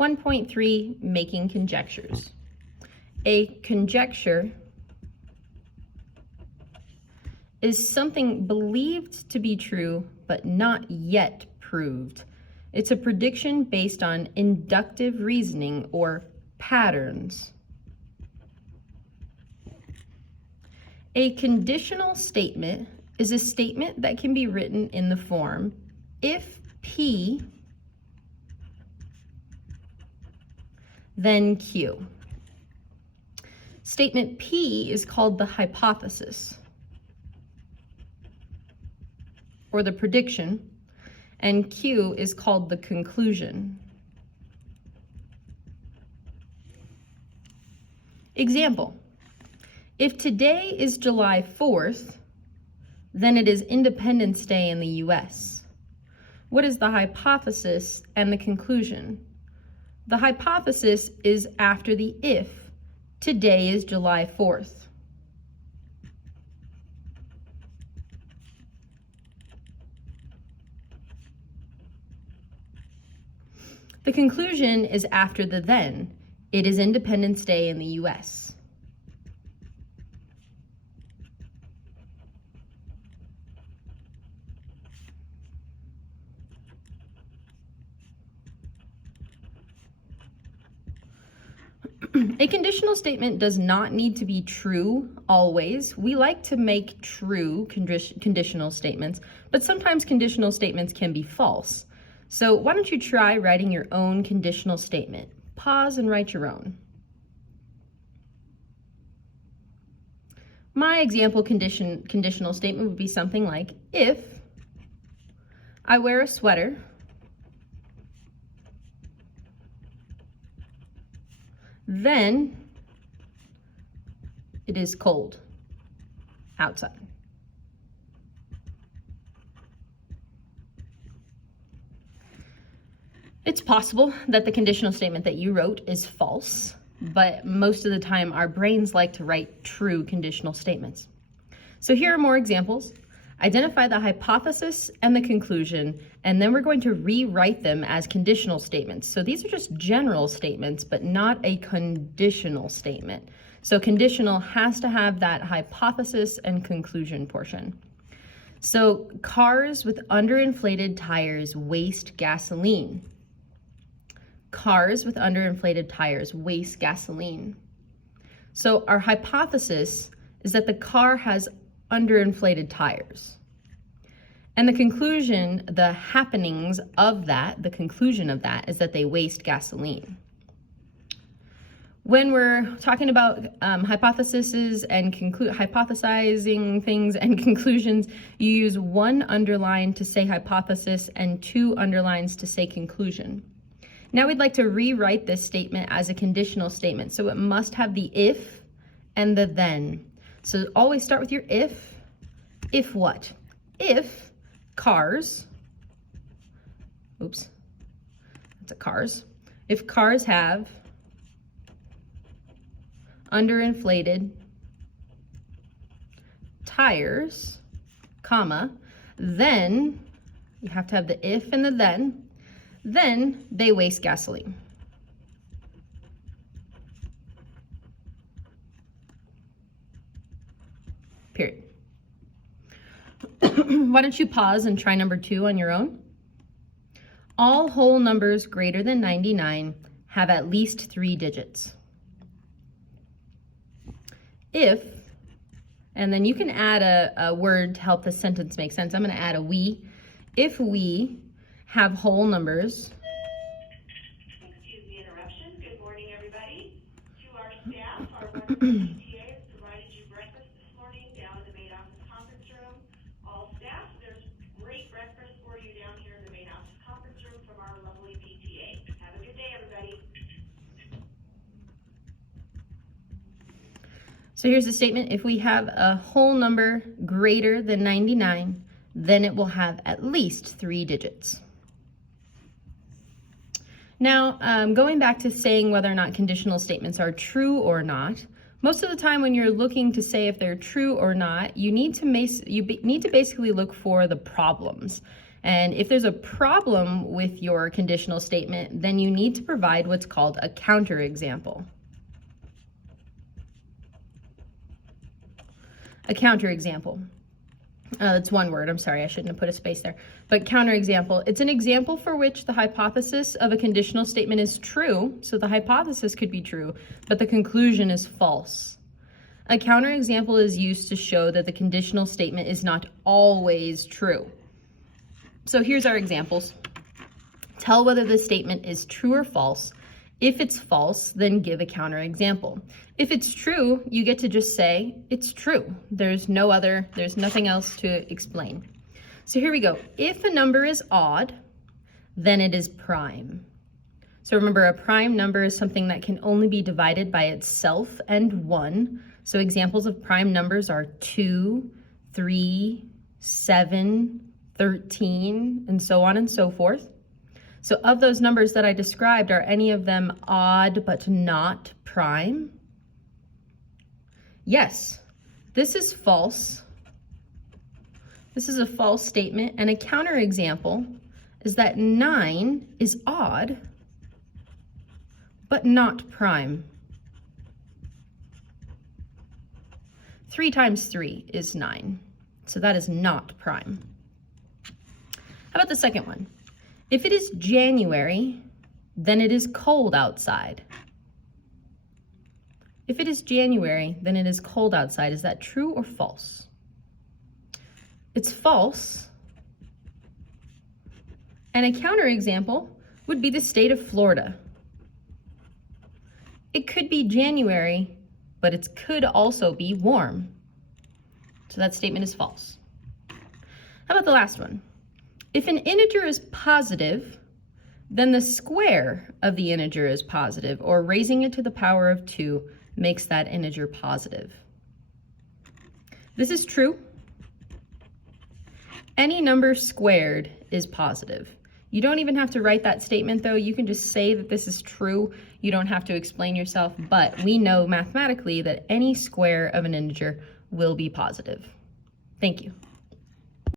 1.3, Making Conjectures. A conjecture is something believed to be true, but not yet proved. It's a prediction based on inductive reasoning or patterns. A conditional statement is a statement that can be written in the form, if P, then Q. Statement P is called the hypothesis, or the prediction, and Q is called the conclusion. Example, if today is July 4th, then it is Independence Day in the US. What is the hypothesis and the conclusion? The hypothesis is after the if. Today is July 4th. The conclusion is after the then. It is Independence Day in the US. A conditional statement does not need to be true always. We like to make true conditional statements, but sometimes conditional statements can be false. So why don't you try writing your own conditional statement? Pause and write your own. My example conditional statement would be something like, if I wear a sweater, then it is cold outside. It's possible that the conditional statement that you wrote is false, but most of the time our brains like to write true conditional statements. So here are more examples. Identify the hypothesis and the conclusion, and then we're going to rewrite them as conditional statements. So these are just general statements, but not a conditional statement. So conditional has to have that hypothesis and conclusion portion. So cars with underinflated tires waste gasoline. Cars with underinflated tires waste gasoline. So our hypothesis is that the car has underinflated tires. And the conclusion, the happenings of that, the conclusion of that is that they waste gasoline. When we're talking about hypotheses and hypothesizing things and conclusions, you use one underline to say hypothesis and two underlines to say conclusion. Now we'd like to rewrite this statement as a conditional statement. So it must have the if and the then. So always start with your if. If what? If cars, oops, that's a cars. If cars have underinflated tires, comma, then you have to have the if and the then they waste gasoline. Period. Why don't you pause and try number 2 on your own? All whole numbers greater than 99 have at least 3 digits. If, and then you can add a word to help the sentence make sense. I'm going to add a we. If we have whole numbers. Excuse the interruption. Good morning, everybody. To our staff, our wonderful PTA has provided you breakfast this morning down in the main office conference room. All staff, there's great breakfast for you down here in the main office conference room from our lovely PTA. Have a good day, everybody. So here's the statement. If we have a whole number greater than 99, then it will have at least 3 digits. Now, going back to saying whether or not conditional statements are true or not, most of the time when you're looking to say if they're true or not, you need to basically look for the problems. And if there's a problem with your conditional statement, then you need to provide what's called a counterexample. A counterexample. That's one word, I'm sorry, I shouldn't have put a space there. But counterexample, it's an example for which the hypothesis of a conditional statement is true, so the hypothesis could be true, but the conclusion is false. A counterexample is used to show that the conditional statement is not always true. So here's our examples. Tell whether the statement is true or false. If it's false, then give a counterexample. If it's true, you get to just say it's true. There's nothing else to explain. So here we go. If a number is odd, then it is prime. So remember, a prime number is something that can only be divided by itself and 1. So examples of prime numbers are 2, 3, 7, 13, and so on and so forth. So of those numbers that I described, are any of them odd but not prime? Yes, this is false. This is a false statement, and a counterexample is that 9 is odd but not prime. 3 times 3 is 9, so that is not prime. How about the second one? If it is January, then it is cold outside. If it is January, then it is cold outside. Is that true or false? It's false. And a counterexample would be the state of Florida. It could be January, but it could also be warm. So that statement is false. How about the last one? If an integer is positive, then the square of the integer is positive, or raising it to the power of 2 makes that integer positive. This is true. Any number squared is positive. You don't even have to write that statement though. You can just say that this is true. You don't have to explain yourself, but we know mathematically that any square of an integer will be positive. Thank you.